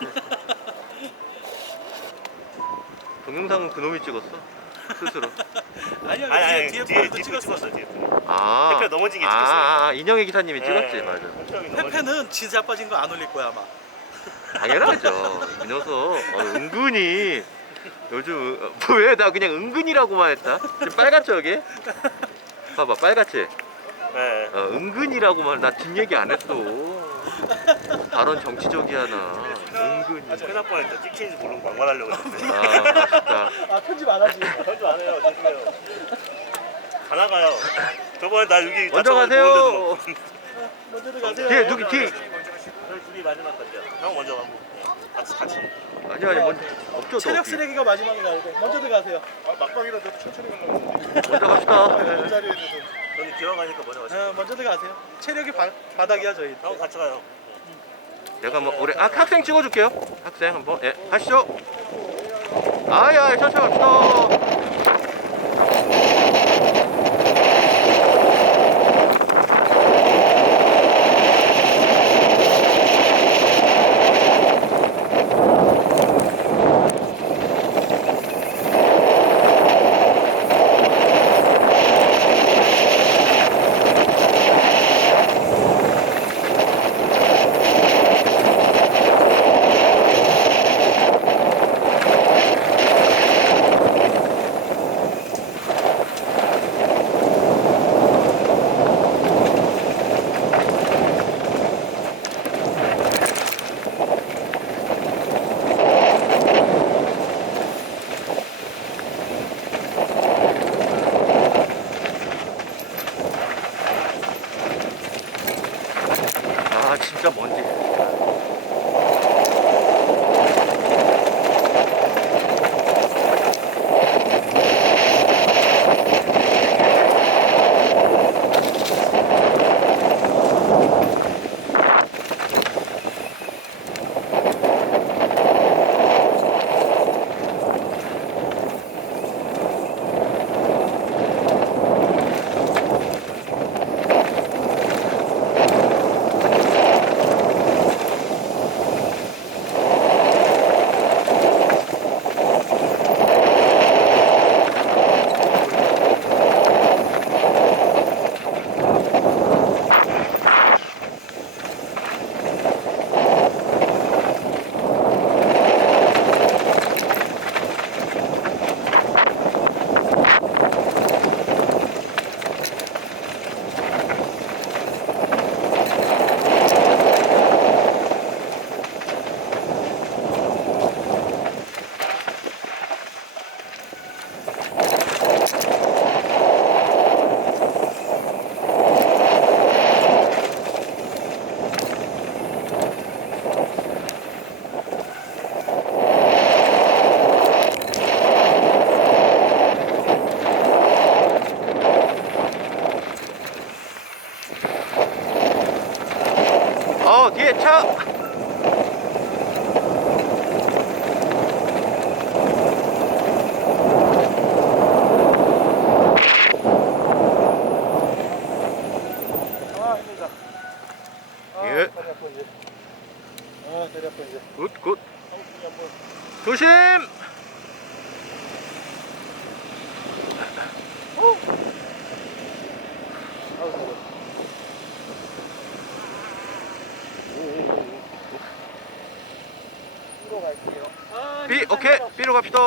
동영상은 그놈이 찍었어 스스로 아니요 아니 아니 뒤에, 뒤에 뒤에 찍었어. 찍었어 뒤에. 아 페페 넘어진 게 아, 찍혔어요. 아, 아, 인형의 기사님이 찍었지 네. 맞아 페페는 진짜 빠진 거 안 올릴 거야 아마. 당연하죠 이 녀석 어, 은근히 요즘 왜 나 그냥 은근이라고만 했다 지금 빨갛죠 여기 봐봐 빨갛지 네. 어, 은근이라고만 나 뒷얘기 안 했어 발언 정치적이야 나 은근히 큰일 날 뻔했다. 찍히는지 모르고 막말하려고 했는데. 아 맛있다 아 편집 안 하지. 별도 안 해요. 죄송해요. 다 나가요. 저번에 나 여기 먼저 다쳐가지고 가세요 좋은 데도 먼저 들어가세요. 뒤에 누구 뒤 저희 둘이 마지막 갈게요. 형 먼저 가고 네. 같이 같이. 아니 아니 먼저 없죠 너 체력 쓰레기가 마지막에 가야 돼. 먼저 들어가세요. 아 막방이라도 천천히 가면 먼저 갑시다 그 자리에서 저는 들어가니까 먼저 가시죠. 어, 먼저 들어가세요. 체력이 바, 바닥이야 저희. 형 같이 가요. 내가 뭐 우리 아, 학생 찍어줄게요 학생 한번 예 가시죠 아야 천천히 갑시다 어 뒤에 차 아 힘들다. 아, 예. 다리 아파 이제. 아 다리 아파 이제. 굿굿 엉덩이 한번. 조심 아우 다리. 뒤로 갈게요. 아, B 힘들다, 오케이. B로 갑시다